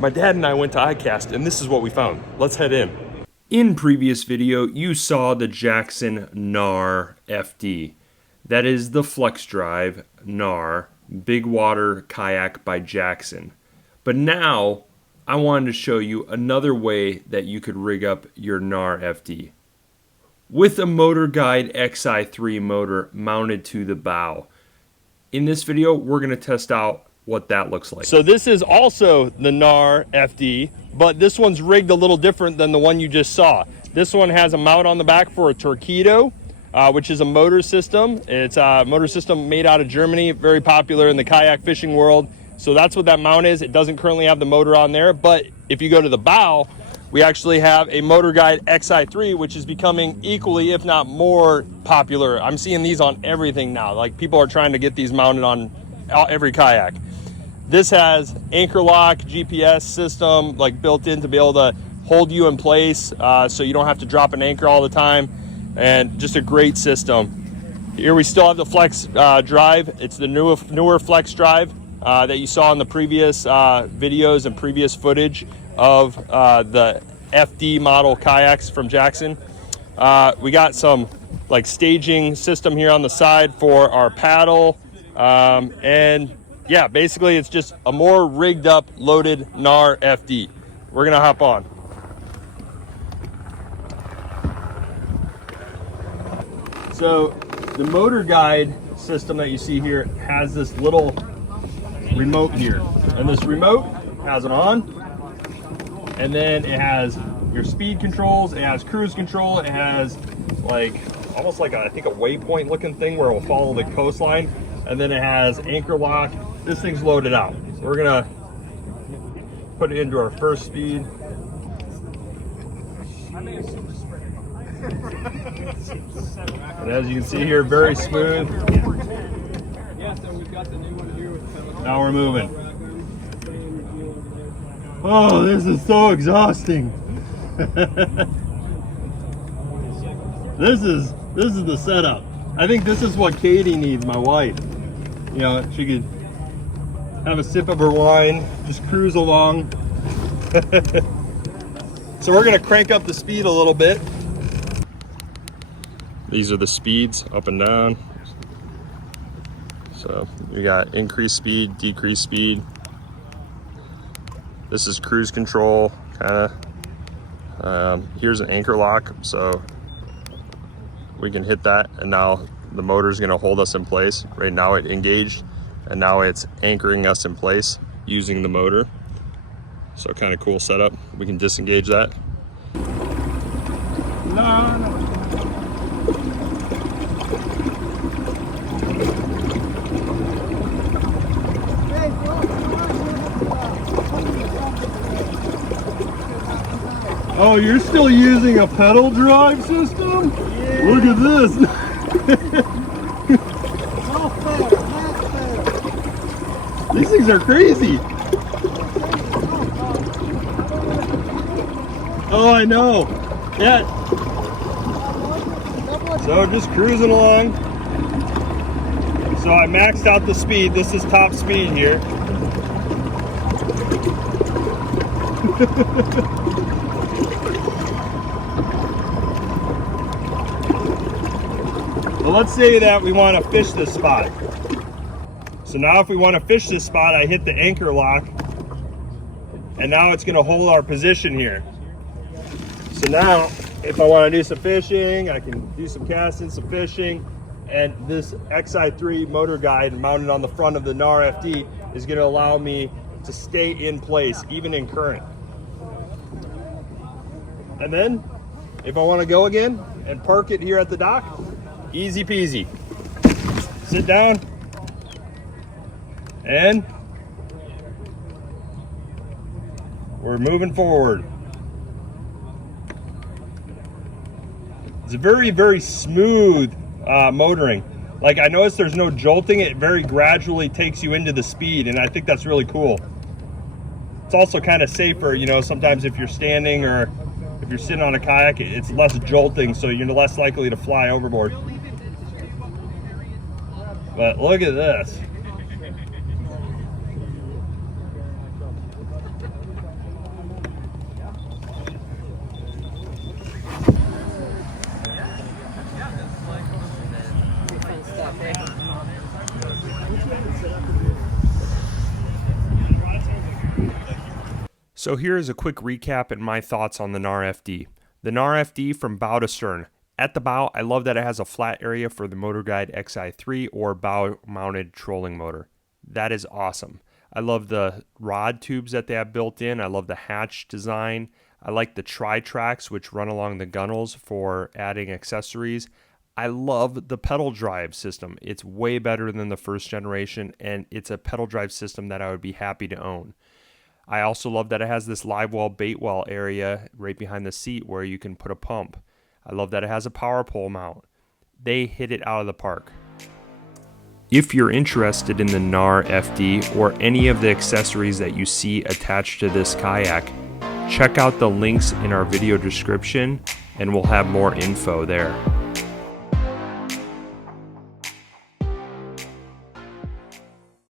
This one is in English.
My dad and I went to iCast, and this is what we found. Let's head in. In previous video, you saw the Jackson Knarr FD. That is the Flex Drive Knarr Big Water Kayak by Jackson. But now, I wanted to show you another way that you could rig up your Knarr FD. With a Motorguide Xi3 motor mounted to the bow. In this video, we're going to test out what that looks like. So this is also the Knarr FD, but this one's rigged a little different than the one you just saw. This one has a mount on the back for a Torqeedo, which is a motor system. It's a motor system made out of Germany, very popular in the kayak fishing world. So that's what that mount is. It doesn't currently have the motor on there, but if you go to the bow, we actually have a Motorguide Xi3, which is becoming equally, if not more popular. I'm seeing these on everything now. Like, people are trying to get these mounted on every kayak. This has anchor lock, GPS system, like built in to be able to hold you in place, so you don't have to drop an anchor all the time, and just a great system. Here we still have the Flex Drive. It's the newer Flex Drive that you saw in the previous videos and previous footage of the FD model kayaks from Jackson. We got some like staging system here on the side for our paddle, and yeah, basically it's just a more rigged up, loaded Knarr FD. We're gonna hop on. So the Motorguide system that you see here has this little remote here, and this remote has it on, and then it has your speed controls, it has cruise control, it has like almost like I think a waypoint looking thing where it will follow the coastline, and then it has anchor lock. This thing's loaded out. So we're gonna put it into our first speed. And as you can see here, very smooth. Now we're moving. Oh, this is so exhausting. This is the setup. I think this is what Katie needs, my wife. You know, she could have a sip of her wine, just cruise along. So we're gonna crank up the speed a little bit. These are the speeds up and down. So you got increased speed, decreased speed. This is cruise control, kind of. Here's an anchor lock, so we can hit that, and now the motor is gonna hold us in place. Right now it engaged, and now it's anchoring us in place using the motor. So kind of cool setup. We can disengage that. No. Oh, you're still using a pedal drive system? Yeah. Look at this. These things are crazy. Oh, I know. Yeah. So just cruising along. So I maxed out the speed. This is top speed here. Well, let's say that we want to fish this spot. So now if we want to fish this spot, I hit the anchor lock, and now it's going to hold our position here. So now if I want to do some fishing, I can do some casting, some fishing, and this Xi3 Motorguide mounted on the front of the Knarr FD is going to allow me to stay in place even in current. And then if I want to go again and park it here at the dock, easy peasy. Sit down, and we're moving forward. It's a very, very smooth motoring. Like, I noticed there's no jolting. It very gradually takes you into the speed, and I think that's really cool. It's also kind of safer, you know, sometimes if you're standing or if you're sitting on a kayak, it's less jolting, so you're less likely to fly overboard. But look at this. So here is a quick recap and my thoughts on the Knarr FD. The Knarr FD from bow to stern. At the bow, I love that it has a flat area for the Motorguide Xi3 or bow-mounted trolling motor. That is awesome. I love the rod tubes that they have built in. I love the hatch design. I like the tri-tracks which run along the gunnels for adding accessories. I love the pedal drive system. It's way better than the first generation, and it's a pedal drive system that I would be happy to own. I also love that it has this live well bait well area right behind the seat where you can put a pump. I love that it has a power pole mount. They hit it out of the park. If you're interested in the Knarr FD or any of the accessories that you see attached to this kayak, check out the links in our video description and we'll have more info there.